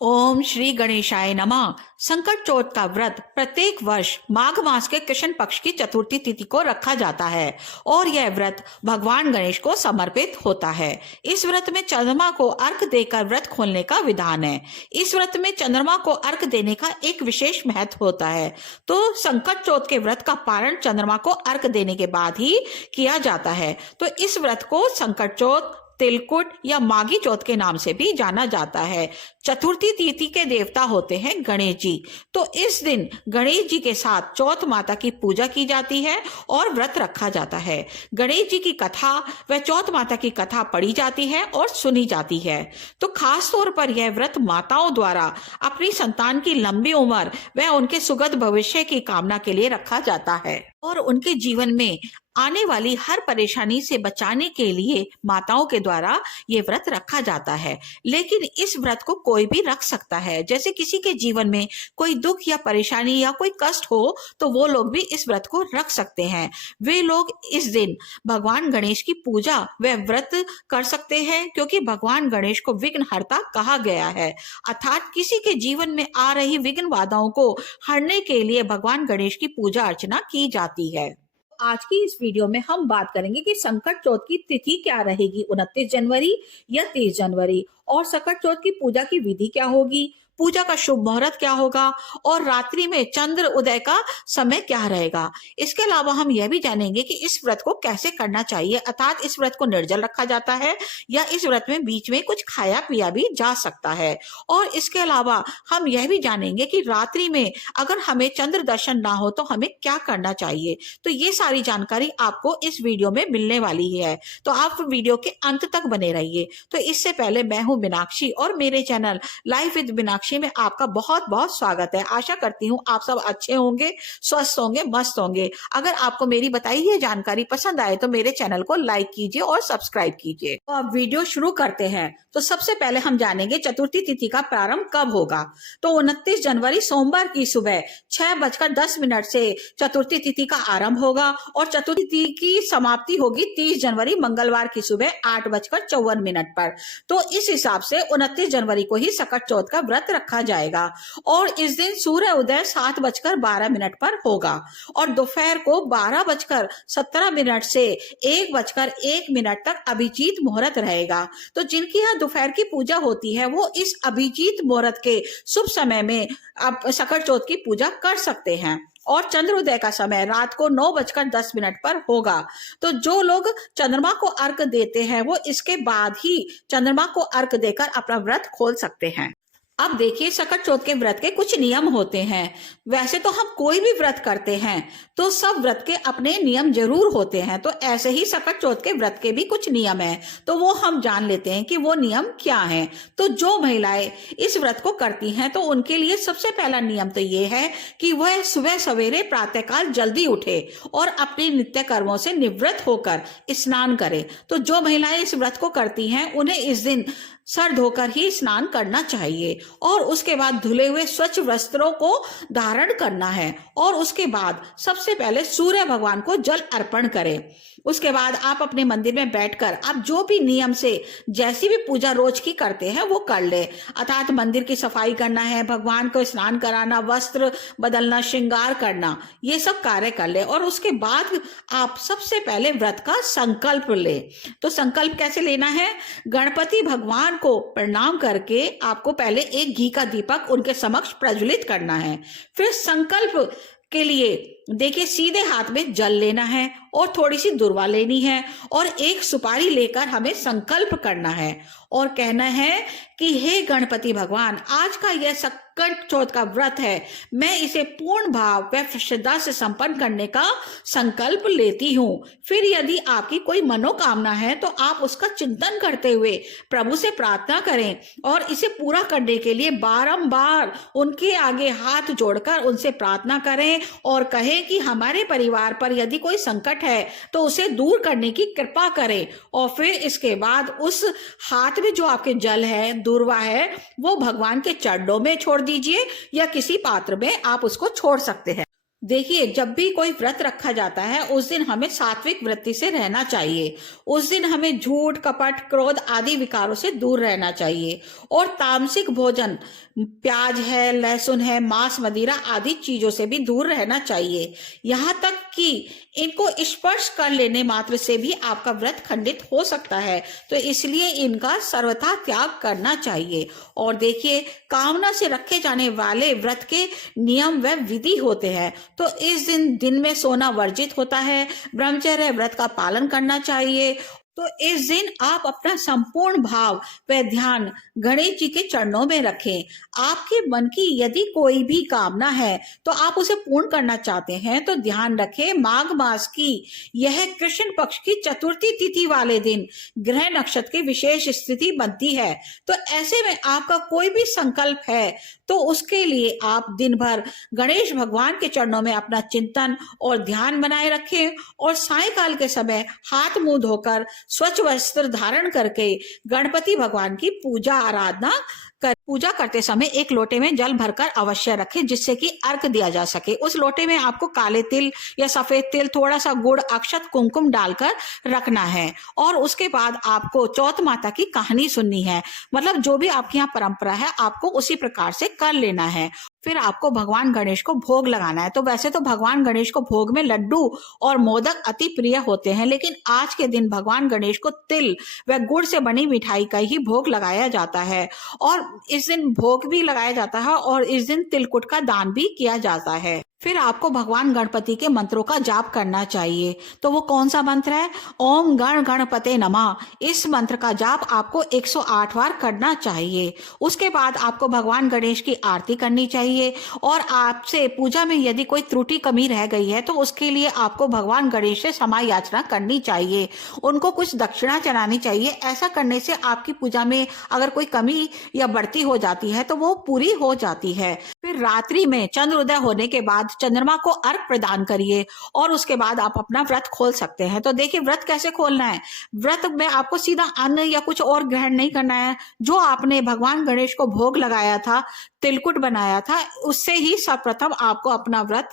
ओम श्री गणेशाय नमः। संकट चौथ का व्रत प्रत्येक वर्ष माघ मास के कृष्ण पक्ष की चतुर्थी तिथि को रखा जाता है और यह व्रत भगवान गणेश को समर्पित होता है। इस व्रत में चंद्रमा को अर्घ देकर व्रत खोलने का विधान है। इस व्रत में चंद्रमा को अर्घ देने का एक विशेष महत्व होता है। तो संकट चौथ के व्रत का पारण चंद्रमा को अर्घ देने के बाद ही किया जाता है। तो इस व्रत को संकट चौथ, तिलकुट या माघी चौथ के नाम से भी जाना जाता है। चतुर्थी तिथि के देवता होते हैं गणेश जी। तो इस दिन गणेश जी के साथ चौथ माता की पूजा की जाती है और व्रत रखा जाता है। गणेश जी की कथा व चौथ माता की कथा पढ़ी जाती है और सुनी जाती है। तो खास तौर पर यह व्रत माताओं द्वारा अपनी संतान की लंबी उम्र व उनके सुगध भविष्य की कामना के लिए रखा जाता है और उनके जीवन में आने वाली हर परेशानी से बचाने के लिए माताओं के द्वारा ये व्रत रखा जाता है। लेकिन इस व्रत को कोई भी रख सकता है। जैसे किसी के जीवन में कोई दुख या परेशानी या कोई कष्ट हो तो वो लोग भी इस व्रत को रख सकते हैं। वे लोग इस दिन भगवान गणेश की पूजा व व्रत कर सकते हैं, क्योंकि भगवान गणेश को विघ्नहर्ता कहा गया है। अर्थात किसी के जीवन में आ रही विघ्न बाधाओं को हरने के लिए भगवान गणेश की पूजा अर्चना की जाती है। आज की इस वीडियो में हम बात करेंगे कि संकट चौथ की तिथि क्या रहेगी, 29 जनवरी या 30 जनवरी, और संकट चौथ की पूजा की विधि क्या होगी, पूजा का शुभ मुहूर्त क्या होगा और रात्रि में चंद्र उदय का समय क्या रहेगा। इसके अलावा हम यह भी जानेंगे कि इस व्रत को कैसे करना चाहिए, अर्थात इस व्रत को निर्जल रखा जाता है या इस व्रत में बीच में कुछ खाया पिया भी जा सकता है। और इसके अलावा हम यह भी जानेंगे कि रात्रि में अगर हमें चंद्र दर्शन ना हो तो हमें क्या करना चाहिए। तो ये सारी जानकारी आपको इस वीडियो में मिलने वाली है, तो आप वीडियो के अंत तक बने रहिए। तो इससे पहले मैं हूं मीनाक्षी और मेरे चैनल लाइफ विद मीनाक्षी में आपका बहुत बहुत स्वागत है। आशा करती हूँ आप सब अच्छे होंगे, स्वस्थ होंगे, मस्त होंगे। अगर आपको मेरी बताई ये जानकारी पसंद आए तो मेरे चैनल को लाइक कीजिए और सब्सक्राइब कीजिए। तो अब वीडियो शुरू करते हैं। तो सबसे पहले हम जानेंगे चतुर्थी तिथि का प्रारंभ कब होगा। तो 29 जनवरी सोमवार की सुबह 6:10 से चतुर्थी तिथि का आरंभ होगा और चतुर्थी तिथि की समाप्ति होगी 30 जनवरी मंगलवार की सुबह 8:54 पर। तो इस हिसाब से 29 जनवरी को ही संकट चौथ का व्रत रखा जाएगा और इस दिन सूर्य उदय 7:12 पर होगा और दोपहर को 12:17 से 1:01 तक अभिजीत मुहूर्त रहेगा। तो जिनकी यहाँ दोपहर की पूजा होती है वो इस अभिजीत मुहूर्त के शुभ समय में आप संकट चौथ की पूजा कर सकते हैं। और चंद्रोदय का समय रात को 9:10 पर होगा। तो जो लोग चंद्रमा को अर्घ देते हैं वो इसके बाद ही चंद्रमा को अर्घ देकर अपना व्रत खोल सकते हैं। अब देखिए, संकट चौथ के व्रत के कुछ नियम होते हैं। वैसे तो हम कोई भी व्रत करते हैं तो सब व्रत के अपने नियम जरूर होते हैं, तो ऐसे ही संकट चौथ के व्रत के भी कुछ नियम हैं। तो वो हम जान लेते हैं कि वो नियम क्या हैं। तो जो महिलाएं इस व्रत को करती हैं तो उनके लिए सबसे पहला नियम तो ये है कि वह सुबह सवेरे प्रातःकाल जल्दी उठे और अपने नित्य कर्मों से निवृत्त होकर स्नान करे। तो जो महिलाएं इस व्रत को करती हैं उन्हें इस दिन सर धोकर ही स्नान करना चाहिए और उसके बाद धुले हुए स्वच्छ वस्त्रों को धारण करना है और उसके बाद सबसे पहले सूर्य भगवान को जल अर्पण करें। उसके बाद आप अपने मंदिर में बैठकर आप जो भी नियम से जैसी भी पूजा रोज की करते हैं वो कर ले, अर्थात मंदिर की सफाई करना है, भगवान को स्नान कराना, वस्त्र बदलना, श्रृंगार करना, ये सब कार्य कर ले और उसके बाद आप सबसे पहले व्रत का संकल्प ले। तो संकल्प कैसे लेना है? गणपति भगवान को प्रणाम करके आपको पहले एक घी का दीपक उनके समक्ष प्रज्वलित करना है। फिर संकल्प के लिए देखिए सीधे हाथ में जल लेना है और थोड़ी सी दुर्वा लेनी है और एक सुपारी लेकर हमें संकल्प करना है और कहना है कि हे गणपति भगवान, आज का यह संकट चौथ का व्रत है, मैं इसे पूर्ण भाव व श्रद्धा से संपन्न करने का संकल्प लेती हूँ। फिर यदि आपकी कोई मनोकामना है तो आप उसका चिंतन करते हुए प्रभु से प्रार्थना करें और इसे पूरा करने के लिए बारंबार उनके आगे हाथ जोड़कर उनसे प्रार्थना करें और कहें कि हमारे परिवार पर यदि कोई संकट है तो उसे दूर करने की कृपा करें। और फिर इसके बाद उस हाथ में जो आपके जल है, दूर्वा है, वो भगवान के चरणों में छोड़ दीजिए या किसी पात्र में आप उसको छोड़ सकते हैं। देखिए, जब भी कोई व्रत रखा जाता है उस दिन हमें सात्विक वृत्ति से रहना चाहिए। उस दिन हमें झूठ, कपट, क्रोध आदि विकारों से दूर रहना चाहिए और तामसिक भोजन, प्याज है, लहसुन है, मांस, मदिरा आदि चीजों से भी दूर रहना चाहिए। यहाँ तक कि इनको स्पर्श कर लेने मात्र से भी आपका व्रत खंडित हो सकता है, तो इसलिए इनका सर्वथा त्याग करना चाहिए। और देखिए, कामना से रखे जाने वाले व्रत के नियम व विधि होते हैं। तो इस दिन में सोना वर्जित होता है, ब्रह्मचर्य व्रत का पालन करना चाहिए। तो इस दिन आप अपना संपूर्ण भाव व ध्यान गणेश जी के चरणों में रखें। आपके मन की यदि कोई भी कामना है तो आप उसे पूर्ण करना चाहते हैं तो ध्यान रखें, माघ मास की यह कृष्ण पक्ष की चतुर्थी तिथि वाले दिन ग्रह नक्षत्र की विशेष स्थिति बनती है। तो ऐसे में आपका कोई भी संकल्प है तो उसके लिए आप दिन भर गणेश भगवान के चरणों में अपना चिंतन और ध्यान बनाए रखें और सायंकाल के समय हाथ मुंह धोकर स्वच्छ वस्त्र धारण करके गणपति भगवान की पूजा करते समय एक लोटे में जल भरकर अवश्य रखें, जिससे कि अर्घ दिया जा सके। उस लोटे में आपको काले तिल या सफेद तिल, थोड़ा सा गुड़, अक्षत, कुमकुम डालकर रखना है। और उसके बाद आपको चौथ माता की कहानी सुननी है। मतलब जो भी आपके यहाँ परंपरा है आपको उसी प्रकार से कर लेना है। फिर आपको भगवान गणेश को भोग लगाना है। तो वैसे तो भगवान गणेश को भोग में लड्डू और मोदक अति प्रिय होते हैं, लेकिन आज के दिन भगवान गणेश को तिल व गुड़ से बनी मिठाई का ही भोग लगाया जाता है। और इस दिन भोग भी लगाया जाता है और इस दिन तिलकुट का दान भी किया जाता है। फिर आपको भगवान गणपति के मंत्रों का जाप करना चाहिए। तो वो कौन सा मंत्र है? ओम गण गणपते नमः। इस मंत्र का जाप आपको 108 बार करना चाहिए। उसके बाद आपको भगवान गणेश की आरती करनी चाहिए और आपसे पूजा में यदि कोई त्रुटि कमी रह गई है तो उसके लिए आपको भगवान गणेश से क्षमा याचना करनी चाहिए, उनको कुछ दक्षिणा चढ़ानी चाहिए। ऐसा करने से आपकी पूजा में अगर कोई कमी या बढ़ती हो जाती है तो वो पूरी हो जाती है। फिर रात्रि में चंद्रोदय होने के बाद चंद्रमा को अर्घ प्रदान करिए और उसके बाद आप अपना व्रत खोल सकते हैं। तो देखिए, व्रत कैसे खोलना है। व्रत में आपको सीधा अन्न या कुछ और ग्रहण नहीं करना है। जो आपने भगवान गणेश को भोग लगाया था, तिलकुट बनाया था, उससे ही सर्वप्रथम आपको अपना व्रत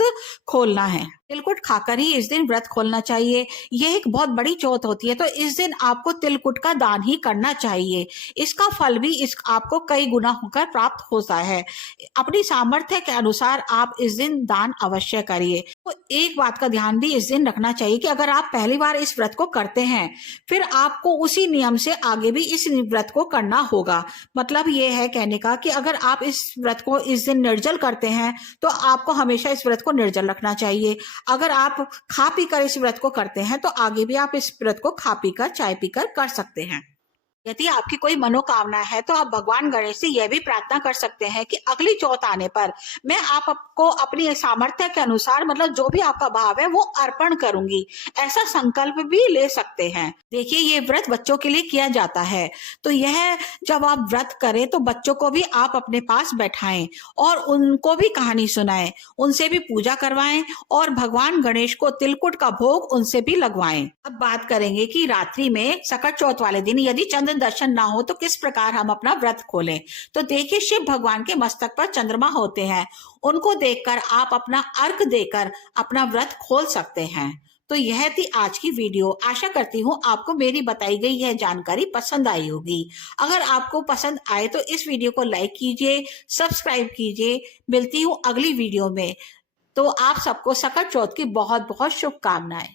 खोलना है। तिलकुट खाकर ही इस दिन व्रत खोलना चाहिए। यह एक बहुत बड़ी चौथ होती है, तो इस दिन आपको तिलकुट का दान ही करना चाहिए। इसका फल भी आपको कई गुना होकर प्राप्त होता है। अपनी सामर्थ्य के अनुसार आप इस दिन दान अवश्य करिए। तो एक बात का ध्यान भी इस दिन रखना चाहिए कि अगर आप पहली बार इस व्रत को करते हैं फिर आपको उसी नियम से आगे भी इस व्रत को करना होगा। मतलब ये है कहने का कि अगर आप इस व्रत को इस दिन निर्जल करते हैं तो आपको हमेशा इस व्रत को निर्जल रखना चाहिए। अगर आप खा पीकर इस व्रत को करते हैं तो आगे भी आप इस व्रत को खा पीकर, चाय पीकर कर सकते हैं। यदि आपकी कोई मनोकामना है तो आप भगवान गणेश से यह भी प्रार्थना कर सकते हैं कि अगली चौथ आने पर मैं आपको अपनी सामर्थ्य के अनुसार, मतलब जो भी आपका भाव है वो अर्पण करूंगी। ऐसा संकल्प भी ले सकते हैं। देखिए, ये व्रत बच्चों के लिए किया जाता है, तो यह जब आप व्रत करें तो बच्चों को भी आप अपने पास बैठाएं और उनको भी कहानी सुनाएं, उनसे भी पूजा करवाएं और भगवान गणेश को तिलकुट का भोग उनसे भी लगवाएं। अब बात करेंगे कि रात्रि में सकट चौथ वाले दिन यदि चंद्र दर्शन ना हो तो किस प्रकार हम अपना व्रत खोलें। तो देखिए, शिव भगवान के मस्तक पर चंद्रमा होते हैं, उनको देखकर आप अपना अर्घ देकर अपना व्रत खोल सकते हैं। तो यह थी आज की वीडियो। आशा करती हूँ आपको मेरी बताई गई यह जानकारी पसंद आई होगी। अगर आपको पसंद आए तो इस वीडियो को लाइक कीजिए, सब्सक्राइब कीजिए। मिलती हूँ अगली वीडियो में। तो आप सबको सकट चौथ की बहुत बहुत शुभकामनाएं।